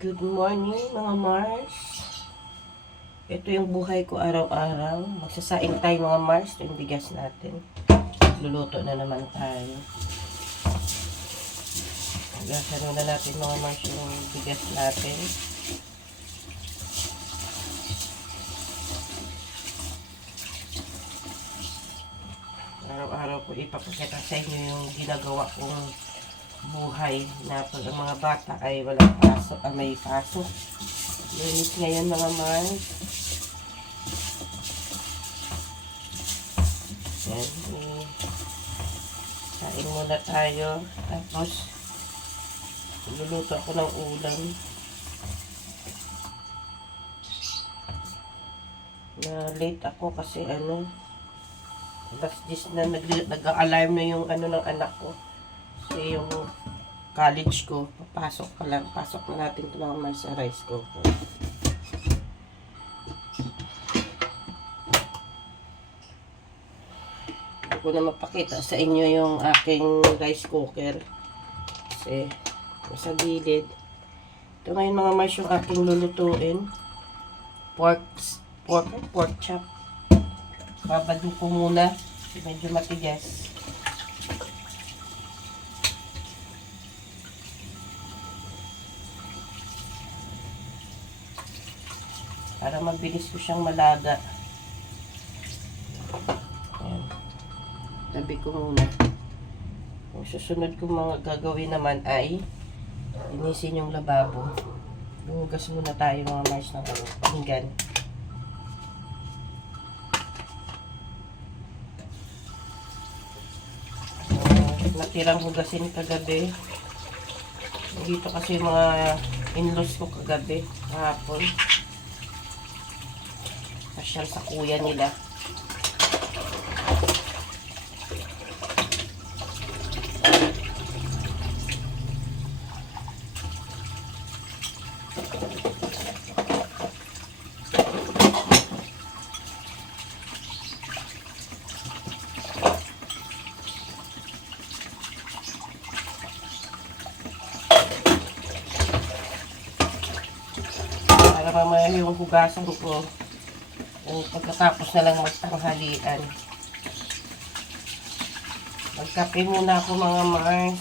Good morning mga Mars. Ito yung buhay ko araw-araw. Magsasaing tayo mga Mars. Ito yung bigas natin. Luluto na naman tayo. Gasan na natin mga Mars yung bigas natin. Araw-araw ko ipapakita sa inyo yung ginagawa kong buhay na pag ang mga bata ay walang pasok, may pasok. Linis ngayon mga Mars. Yan, kain muna tayo. Tapos luluto ako ng ulam. Na late ako kasi alas 10 na nag-alarm na yung ng anak ko. Kasi yung college ko, papasok pa lang. Pasok na natin ito mga Mars sa rice cooker. Hindi ko na mapakita sa inyo yung aking rice cooker. Kasi sa gilid. Ito ngayon mga Mars yung aking lulutuin. Pork chop. Babado ko muna. Medyo matigas. Para mabilis ko siyang malaga. Ayan. Tabi ko muna. Ang susunod ko mga gagawin naman ay linisin yung lababo. Hugas muna tayo mga Mars ng pinggan. Natirang hugasin kagabi. Dito kasi mga in-laws ko kagabi, kahapon. Pasyal sa kuya nila. Para mamaya yung hugasan ko. Pagkatapos na lang magtanghalian. Magkape muna ako mga Mars.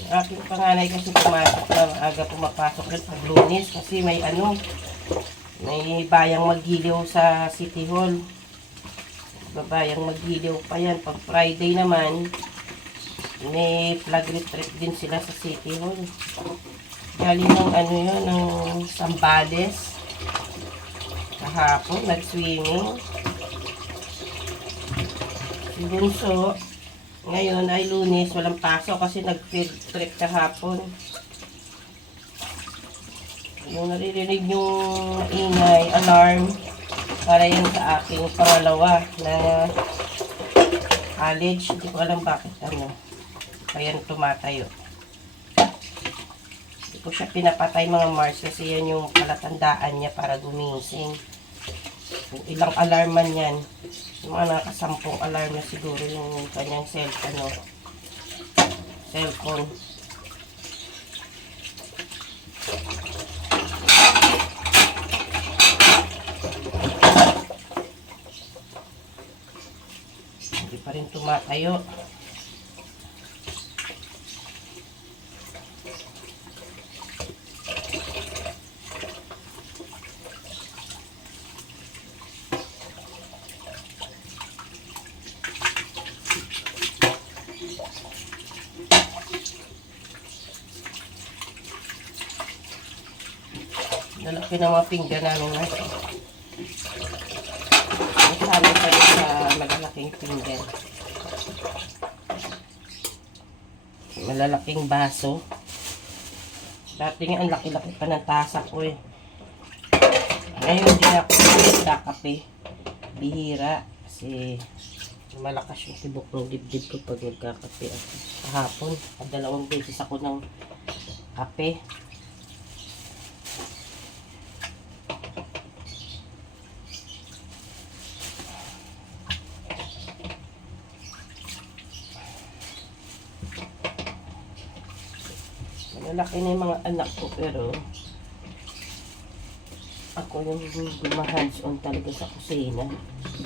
Yung aking panganay kasi pumasok na aga pumapasok rin pag Lunes kasi may may bayang maggiliw sa City Hall. Babayang maggiliw pa yan. Pag Friday naman, may flag retreat din sila sa City Hall. Galing ng yun, ng Sambales. Kahapon, nag-swimming. Si Bunso, ngayon ay Lunes, walang pasok kasi nag-field trip kahapon. Yung naririnig yung ingay, alarm, para yan sa aking pangalawa na college. Hindi ko alam bakit kaya tumatayo. Hindi ko siya pinapatay mga Mars kasi yan yung palatandaan niya para gumising. Yung ilang alarm man yan. Yung mga nakasampung alarm na siguro yung kanyang cellphone. Hindi pa rin tumatayo. Lalaki ng mga pinggan namin na ito. Sabi tayo sa malalaking pinggan. Malalaking baso. Dati nga ang laki-laki pa ng tasa ko eh. Ngayon hindi ako nagkakape. Bihira. Kasi malakas yung tibok ng dibdib ko pag nagkakape ako. Kahapon, 2 beses ako ng kape. Malaki na yung mga anak ko pero ako yung hands-on talaga sa kusina.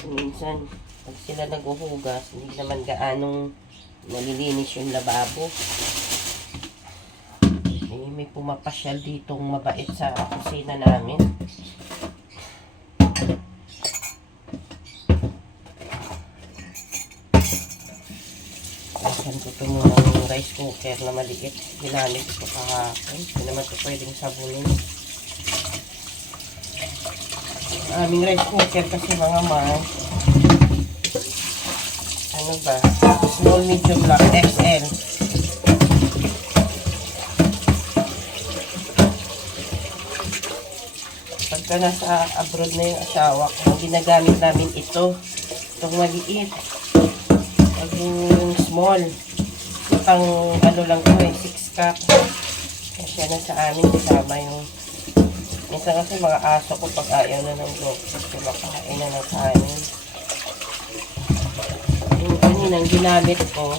Minsan, pag sila naghuhugas, hindi naman gaanong nalilinis yung lababo. May pumapasyal ditong mabait sa kusina namin. Lasan ko ito muna yung rice cooker na maliit. Ginamit ko kahapon. Hindi naman ito pwedeng sabunin. Aming rice cooker kasi mga ano ba? Small, medium black, XL. Pagka nasa abroad na yung asawa ko, ginagamit namin ito. Itong maliit. Pag yung small, pang ano lang ko 6 cup. Kasi na sa amin, kasama yung minsan kasi mga aso ko pag ayaw na ng groceries, kumakain na ng kanin. Yung kaninang ginamit ko,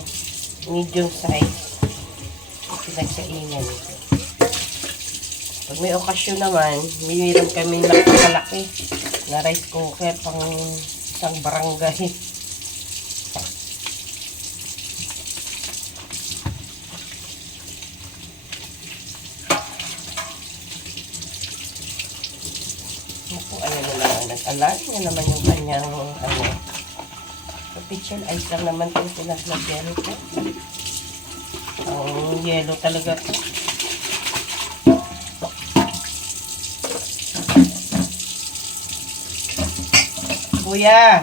medium size. Pinagsainan. Pag may okasyon naman, mayroon kami napakalaki na rice cooker pang isang barangay. Naku, ayan na naman. Nag-alarm na naman yung kanyang artificial ice lang naman itong pinaglagyan ko. Ang yellow talaga ito. Kuya,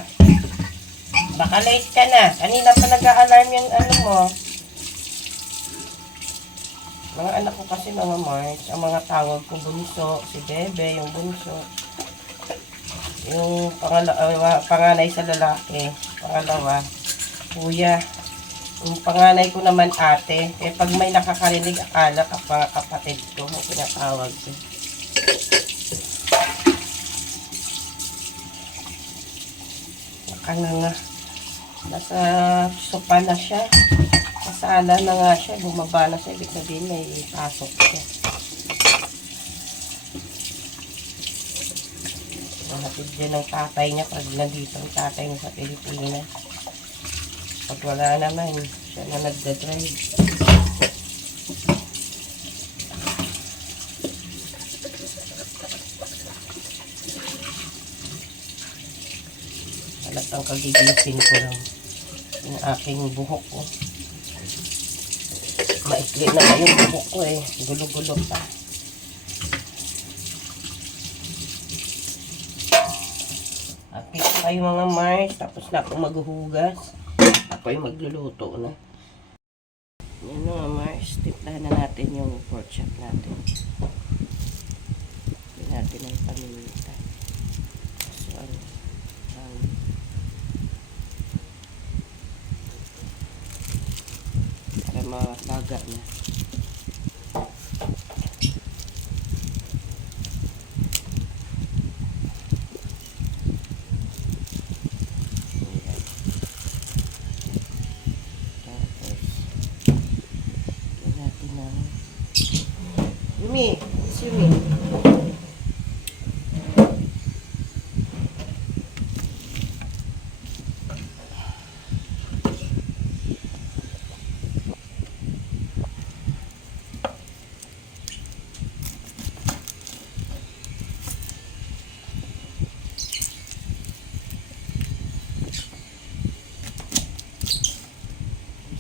baka late ka na. Kanina pa nag-a-alarm yung ano mo. Mga anak ko kasi mga March, ang mga tawag ko bunso, si Bebe, yung bunso. Yung panganay sa lalaki, pangalawa, kuya. Yung panganay ko naman ate. Eh pag may nakakarinig, akala kapatid ko, may pinatawag ko. Nga. Nasa sopa na siya. Nasala na nga siya. Bumaba na siya. Ibig sabihin may pasok siya. Mahatid din ng tatay niya pag nandito ang tatay niya sa Pilipinas. Pag wala naman, siya na nagdadrive. Ang kagigising ko lang yung aking buhok ko. Maikli na yung buhok ko eh. Gulo-gulo pa. Happy ko kayo mga Mars. Tapos na ako maghuhugas. Ako ay magluluto na. Yan mga Mars. Timplahan na natin yung pork chop natin. Hindi natin ang paminta. So ano. Mabaga na. Ayan. Tapos natin na Yumi, Yumi.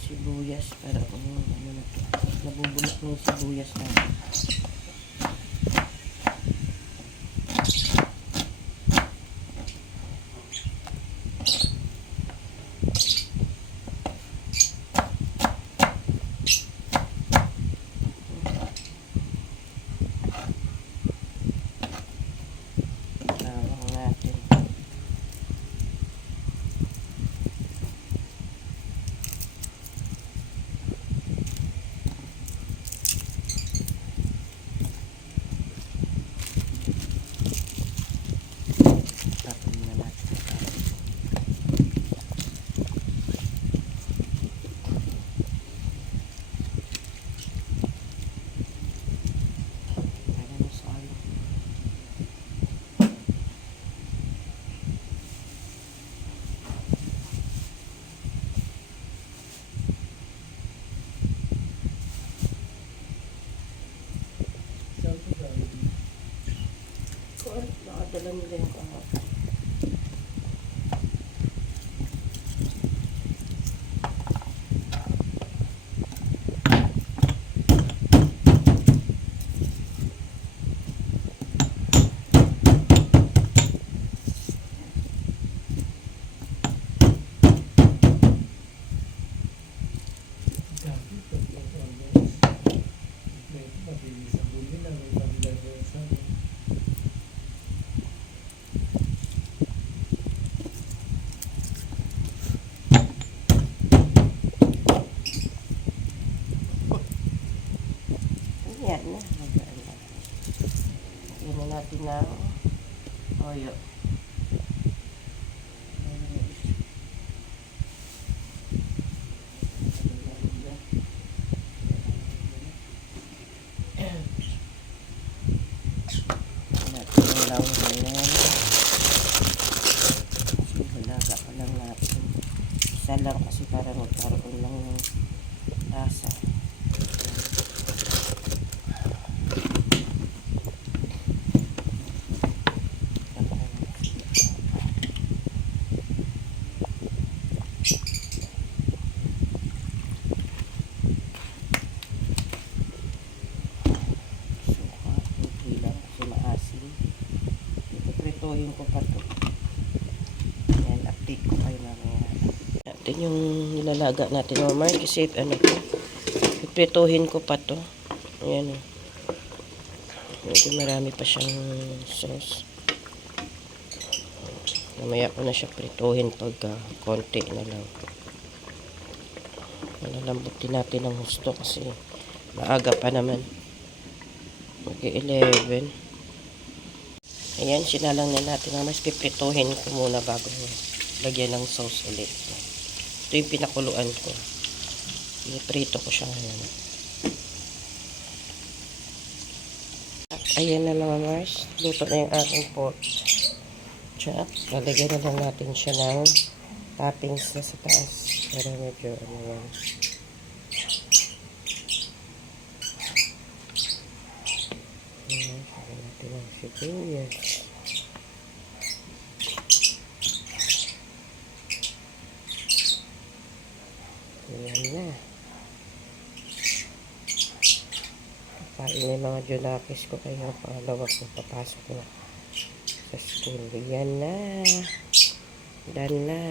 Sibuyas para ano na to. Nabubulok ng sibuyas na. Nakadala nila yung kahapon. Yan na. Lagyan na natin ng toyo. Natin ang lawang na yan. Halaga pa lang natin. Isa lang kasi para magkaroon lang ng lasa. Prituhin ko pa to. Yan, update ko kayo mamaya. Natin yung nilalaga natin mga Mark kasi ano to. Prituhin ko pa to. Ayan o. Medyo marami pa siyang sauce. Mamaya ko na siya prituhin pagka konti na lang. Malalambutin natin ang husto kasi maaga pa naman. Mag-11. Ayan, sinalang na natin. Mas piprituhin ko muna bago lagyan ng sauce ulit. Ito yung pinakuluan ko. Iprito ko siya ngayon. Ayan na mga Mars. Luto na yung aking pork chop. Lalagyan na lang natin siya ng toppings na sa taas. Para medyo ano yan. Ayan, lagyan natin ng sibuyas. Ayan na. Kapain na mga junakis ko kayo. Pangalawa ko papasok na sa school. Ayan na. Done na.